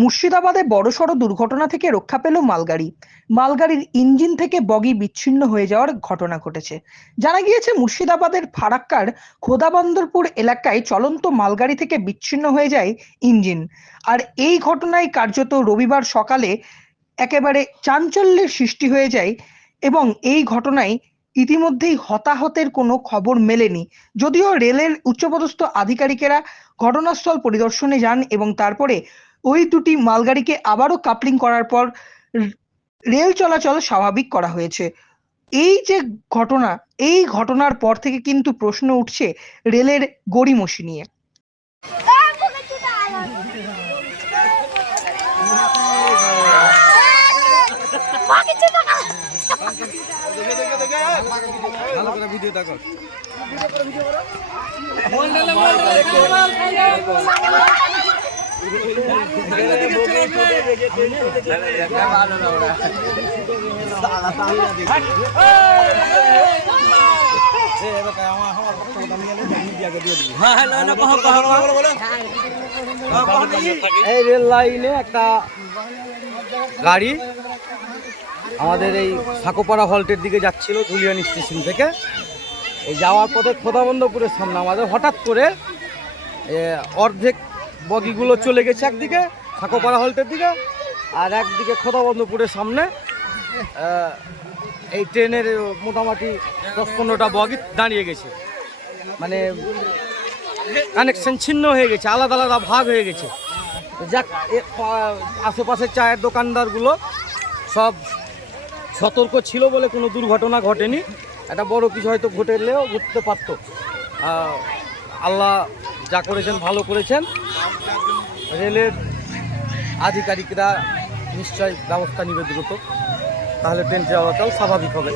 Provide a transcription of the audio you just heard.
মুর্শিদাবাদে বড়সড় দুর্ঘটনা থেকে রক্ষা পেল মালগাড়ি। মালগাড়ির ইঞ্জিন থেকে বগি বিচ্ছিন্ন হয়ে যাওয়ার ঘটনা ঘটেছে। জানা গিয়েছে মুর্শিদাবাদের ফারাক্কার খোদাবন্দরপুর এলাকায় চলন্ত মালগাড়ি থেকে বিচ্ছিন্ন হয়ে যায় ইঞ্জিন। আর এই ঘটনায় কার্যত রবিবার সকালে একেবারে চাঞ্চল্যের সৃষ্টি হয়ে যায় এবং এই ঘটনায় ইতিমধ্যেই হতাহতের কোনো খবর মেলেনি। যদিও রেলের উচ্চপদস্থ আধিকারিকেরা ঘটনাস্থল পরিদর্শনে যান এবং তারপরে ওই দুটি মালগাড়িকে আবারও কাপলিং করার পর রেল চলাচল স্বাভাবিক করা হয়েছে। এই যে ঘটনা, এই ঘটনার পর থেকে কিন্তু প্রশ্ন উঠছে রেলের গড়িমসি নিয়ে। এই রেল লাইনে একটা গাড়ি আমাদের এই সাকোপাড়া হল্টের দিকে যাচ্ছিল ধুলিয়ানি স্টেশন থেকে। এই যাওয়ার পথে খোদাবন্দপুরের সামনে আমাদের হঠাৎ করে অর্ধেক বগিগুলো চলে গেছে একদিকে সাকোপাড়া হল্টের দিকে, আর একদিকে খোদাবন্দপুরের সামনে এই ট্রেনের মোটামুটি 10-15টা বগি দাঁড়িয়ে গেছে। মানে কানেকশন ছিন্ন হয়ে গেছে, আলাদা আলাদা ভাগ হয়ে গেছে। যাক, আশেপাশের চায়ের দোকানদারগুলো সব সতর্ক ছিল বলে কোনো দুর্ঘটনা ঘটেনি। একটা বড় কিছু হয়তো ঘটলেও ঘটতে পারতো। আল্লাহ যা করেছেন ভালো করেছেন। রেলের আধিকারিকরা নিশ্চয় ব্যবস্থা নিবে দ্রুত, তাহলে ট্রেন চলাচল স্বাভাবিক হবে।